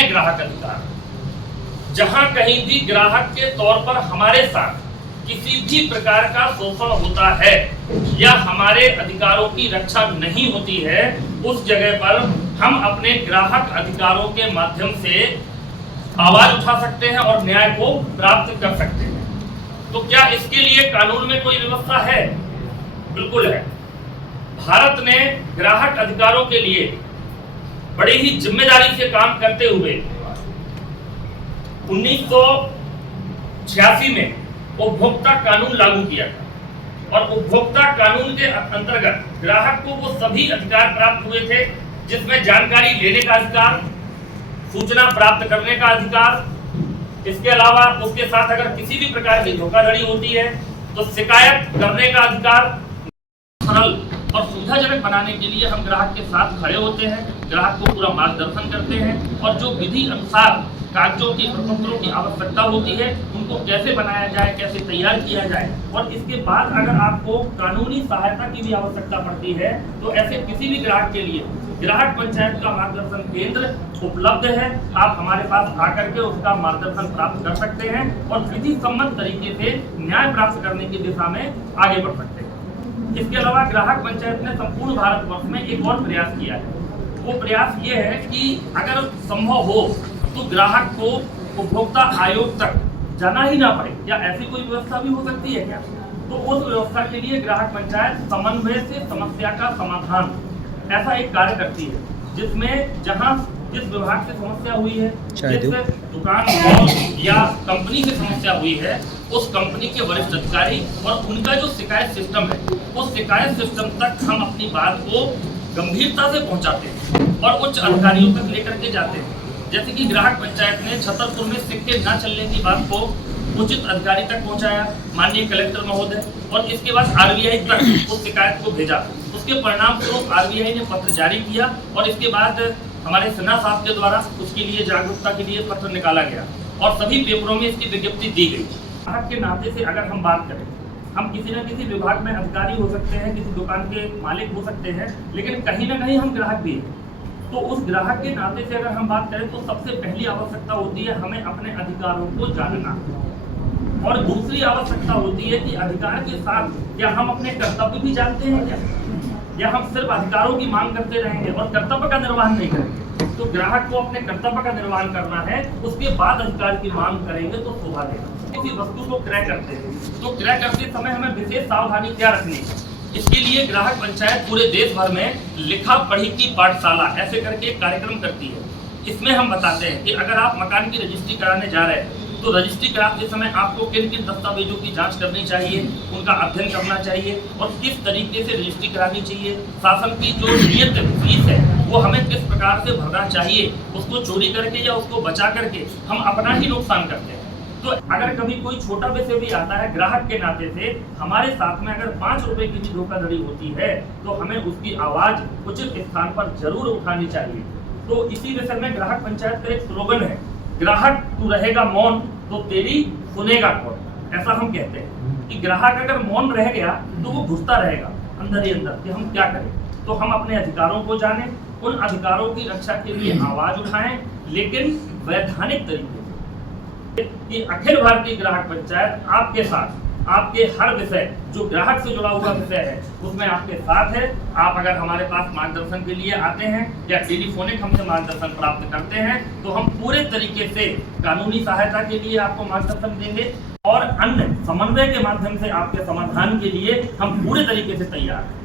है ग्राहक अधिकार। जहां कहीं भी ग्राहक के तौर पर हमारे साथ किसी भी प्रकार का शोषण होता है या हमारे अधिकारों की रक्षा नहीं होती है, उस जगह पर हम अपने ग्राहक अधिकारों के माध्यम से आवाज उठा सकते हैं और न्याय को प्राप्त कर सकते हैं। तो क्या इसके लिए कानून में कोई व्यवस्था है? बिल्कुल है। भारत ने ग्राहक अधिकारों के लिए बड़ी ही जिम्मेदारी से काम करते हुए 1986 में उपभोक्ता कानून लागू किया था, और उपभोक्ता कानून के अंतर्गत ग्राहक को वो सभी अधिकार प्राप्त हुए थे, जिसमें जानकारी लेने का अधिकार, सूचना प्राप्त करने का अधिकार, इसके अलावा उसके साथ अगर किसी भी प्रकार की धोखाधड़ी होती है तो शिकायत करने का अधिकार। सरल और सुविधाजनक बनाने के लिए हम ग्राहक के साथ खड़े होते हैं, ग्राहक को पूरा मार्गदर्शन करते हैं, और जो विधि अनुसार कागजों की प्रपत्रों की आवश्यकता होती है उनको कैसे बनाया जाए, कैसे तैयार किया जाए, और इसके बाद अगर आपको कानूनी सहायता की भी आवश्यकता पड़ती है तो ऐसे किसी भी ग्राहक के लिए ग्राहक पंचायत का मार्गदर्शन केंद्र उपलब्ध है। आप हमारे पास आकर के उसका मार्गदर्शन प्राप्त कर सकते हैं और विधि सम्मत तरीके से न्याय प्राप्त करने की दिशा में आगे बढ़ सकते हैं। इसके अलावा ग्राहक पंचायत ने संपूर्ण भारतवर्ष में एक और प्रयास किया है। वो प्रयास ये है कि अगर संभव हो तो ग्राहक को उपभोक्ता आयोग तक जाना ही ना पड़े, या ऐसी कोई व्यवस्था भी हो सकती है क्या? तो उस व्यवस्था के लिए ग्राहक पंचायत समन्वय से समस्या का समाधान ऐसा एक कार्य करती है, जिसमें जहां जिस विभाग से समस्या हुई है, जिस दुकान या कंपनी से समस्या हुई है, उस कंपनी के वरिष्ठ अधिकारी और उनका जो शिकायत सिस्टम है, उस शिकायत सिस्टम तक हम अपनी बात को गंभीरता से पहुंचाते हैं और उच्च अधिकारियों तक लेकर के जाते हैं। जैसे कि ग्राहक पंचायत ने छतरपुर में सिक्के न चलने की बात को उचित अधिकारी तक पहुंचाया, माननीय कलेक्टर महोदय, और इसके बाद आरबीआई तक उस शिकायत को भेजा। उसके परिणाम स्वरूप आरबीआई ने पत्र जारी किया और इसके बाद हमारे सिन्हा साहब के द्वारा उसके लिए जागरूकता के लिए पत्र निकाला गया और सभी पेपरों में इसकी विज्ञप्ति दी गई। ग्राहक के नाते से अगर हम बात करें, हम किसी न किसी विभाग में अधिकारी हो सकते हैं, किसी दुकान के मालिक हो सकते हैं, लेकिन कहीं ना कहीं हम ग्राहक भी हैं। तो उस ग्राहक के नाते से अगर हम बात करें तो सबसे पहली आवश्यकता होती है हमें अपने अधिकारों को जानना, और दूसरी आवश्यकता होती है कि अधिकार के साथ क्या हम अपने कर्तव्य भी जानते हैं क्या, या हम सिर्फ अधिकारों की मांग करते रहेंगे और कर्तव्य का निर्वहन नहीं करेंगे। तो ग्राहक को अपने कर्तव्य का निर्वहन करना है, उसके बाद अधिकार की मांग करेंगे तो शोभा देगा। किसी वस्तु को क्रय करते हैं तो क्रय करते समय हमें विशेष सावधानी क्या रखनी है? इसके लिए ग्राहक पंचायत पूरे देश भर में लिखा पढ़ी की पाठशाला ऐसे करके एक कार्यक्रम करती है। इसमें हम बताते हैं कि अगर आप मकान की रजिस्ट्री कराने जा रहे हैं तो रजिस्ट्री कराते समय आपको किन किन दस्तावेजों की जांच करनी चाहिए, उनका अध्ययन करना चाहिए और किस तरीके से रजिस्ट्री करानी चाहिए। शासन की जो नियत फीस है वो हमें किस प्रकार से भरना चाहिए, उसको चोरी करके या उसको बचा करके हम अपना ही नुकसान करते हैं। तो अगर कभी कोई छोटा विषय भी आता है, ग्राहक के नाते से हमारे साथ में अगर 5 रुपए की भी धोखाधड़ी होती है तो हमें उसकी आवाज उचित स्थान पर जरूर उठानी चाहिए। तो इसी विषय में ग्राहक पंचायत का एक स्लोगन है, ग्राहक तू रहेगा मौन तो तेरी सुनेगा कौन। ऐसा हम कहते हैं कि ग्राहक अगर मौन रह गया तो वो घुसता रहेगा अंदर ही अंदर कि हम क्या करें। तो हम अपने अधिकारों को जानें, उन अधिकारों की रक्षा के लिए आवाज उठाएं, लेकिन वैधानिक तरीके कि अखिल भारतीय ग्राहक पंचायत आपके साथ, आपके हर विषय जो ग्राहक से जुड़ा हुआ विषय है उसमें आपके साथ है। आप अगर हमारे पास मार्गदर्शन के लिए आते हैं या टेलीफोनिक हमसे मार्गदर्शन प्राप्त करते हैं तो हम पूरे तरीके से कानूनी सहायता के लिए आपको मार्गदर्शन देंगे और अन्य समन्वय के माध्यम से आपके समाधान के लिए हम पूरे तरीके से तैयार हैं।